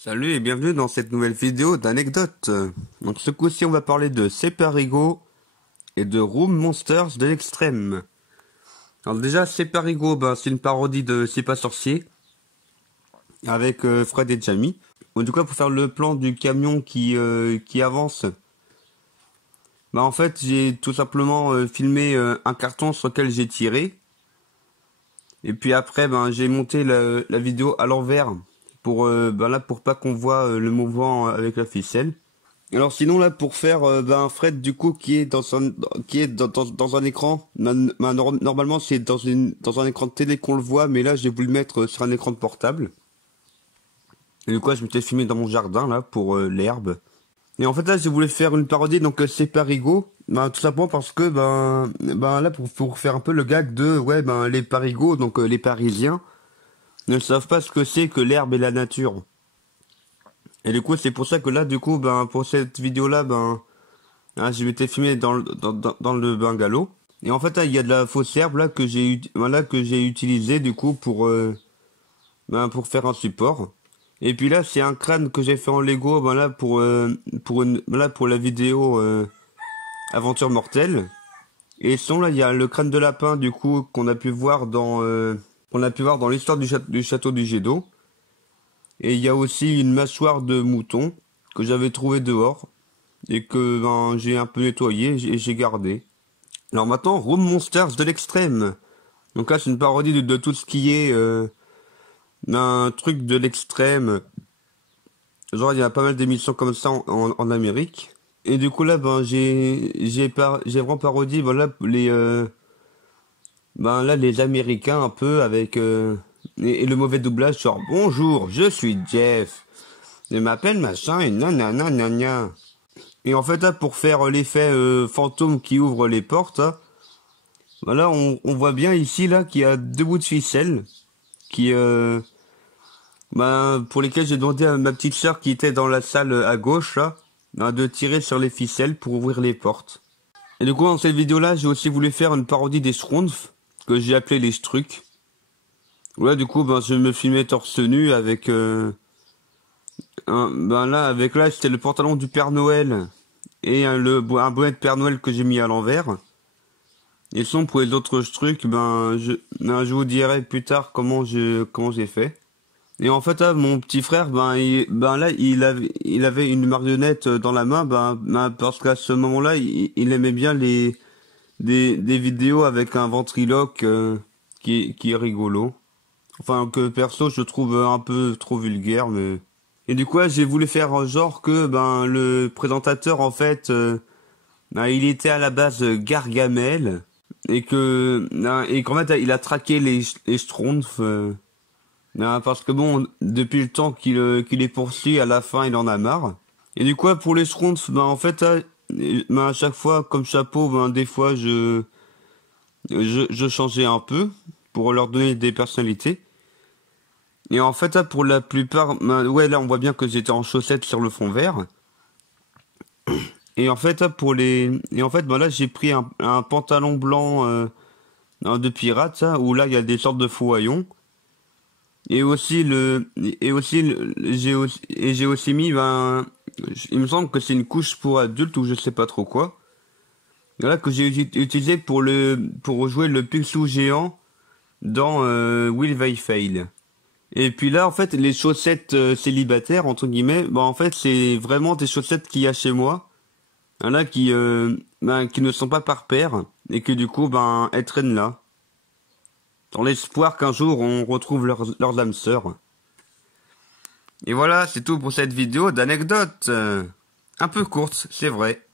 Salut et bienvenue dans cette nouvelle vidéo d'anecdotes. Donc ce coup-ci on va parler de Separigo et de Room Monsters de l'extrême. Alors déjà Separigo, c'est une parodie de C'est pas sorcier avec Fred et Jamie. Donc, du coup pour faire le plan du camion qui avance, en fait j'ai tout simplement filmé un carton sur lequel j'ai tiré. Et puis après j'ai monté la vidéo à l'envers pour pour pas qu'on voit le mouvement avec la ficelle. Alors sinon là pour faire Fred du coup qui est dans un écran, normalement c'est dans un écran de télé qu'on le voit, mais là j'ai voulu le mettre sur un écran de portable. Et du coup je m'étais filmé dans mon jardin là pour l'herbe. Et en fait là j'ai voulu faire une parodie, donc c'est Parigo, tout simplement parce que là pour faire un peu le gag de les Parigots, donc les Parisiens ne savent pas ce que c'est que l'herbe et la nature. Et du coup, c'est pour ça que là, du coup, pour cette vidéo-là, je m'étais filmé dans le bungalow. Et en fait, là, il y a de la fausse herbe là que j'ai utilisé du coup pour faire un support. Et puis là, c'est un crâne que j'ai fait en Lego, pour la vidéo Aventure mortelle. Et sinon là, il y a le crâne de lapin du coup qu'on a pu voir dans l'histoire du château du jet d'eau. Et il y a aussi une mâchoire de mouton que j'avais trouvé dehors et que j'ai un peu nettoyé et j'ai gardé. Alors maintenant, Room Monsters de l'extrême. Donc là, c'est une parodie de tout ce qui est un truc de l'extrême. Genre, il y a pas mal d'émissions comme ça en Amérique. Et du coup là, j'ai vraiment parodié les Américains un peu avec et le mauvais doublage, genre bonjour, je suis Jeff, je m'appelle machin et nanana nanana. Et en fait là, pour faire l'effet fantôme qui ouvre les portes, là on voit bien ici là qu'il y a deux bouts de ficelle qui pour lesquels j'ai demandé à ma petite sœur qui était dans la salle à gauche là, de tirer sur les ficelles pour ouvrir les portes. Et du coup dans cette vidéo là, j'ai aussi voulu faire une parodie des Schtroumpfs que j'ai appelé les Strucs. Ouais, du coup, je me filmais torse nu avec c'était le pantalon du Père Noël et un bonnet de Père Noël que j'ai mis à l'envers. Et sinon pour les autres trucs, je vous dirai plus tard comment j'ai fait. Et en fait, là, mon petit frère, il avait une marionnette dans la main, parce qu'à ce moment-là, il aimait bien des vidéos avec un ventriloque qui est rigolo. Enfin, que perso, je trouve un peu trop vulgaire, mais... Et du coup, j'ai voulu faire genre que, le présentateur, en fait, il était à la base Gargamel, et qu'en fait, il a traqué les Schtroumpfs, parce que bon, depuis le temps qu'il les poursuit, à la fin, il en a marre. Et du coup, pour les Schtroumpfs, en fait, à chaque fois, comme chapeau, des fois, je changeais un peu, pour leur donner des personnalités. Et en fait, là, pour la plupart, là, on voit bien que j'étais en chaussettes sur le fond vert. Et en fait, là, j'ai pris un pantalon blanc de pirate, où là, il y a des sortes de faux haillons. Et j'ai aussi mis, il me semble que c'est une couche pour adultes ou je sais pas trop quoi. Là, que j'ai utilisé pour jouer le Picsou géant dans Will They Fail. Et puis là, en fait, les chaussettes célibataires, entre guillemets, en fait, c'est vraiment des chaussettes qu'il y a chez moi. Là, qui ne sont pas par paire. Et que du coup, elles traînent là. Dans l'espoir qu'un jour, on retrouve leurs âmes sœurs. Et voilà, c'est tout pour cette vidéo d'anecdotes. Un peu courte, c'est vrai.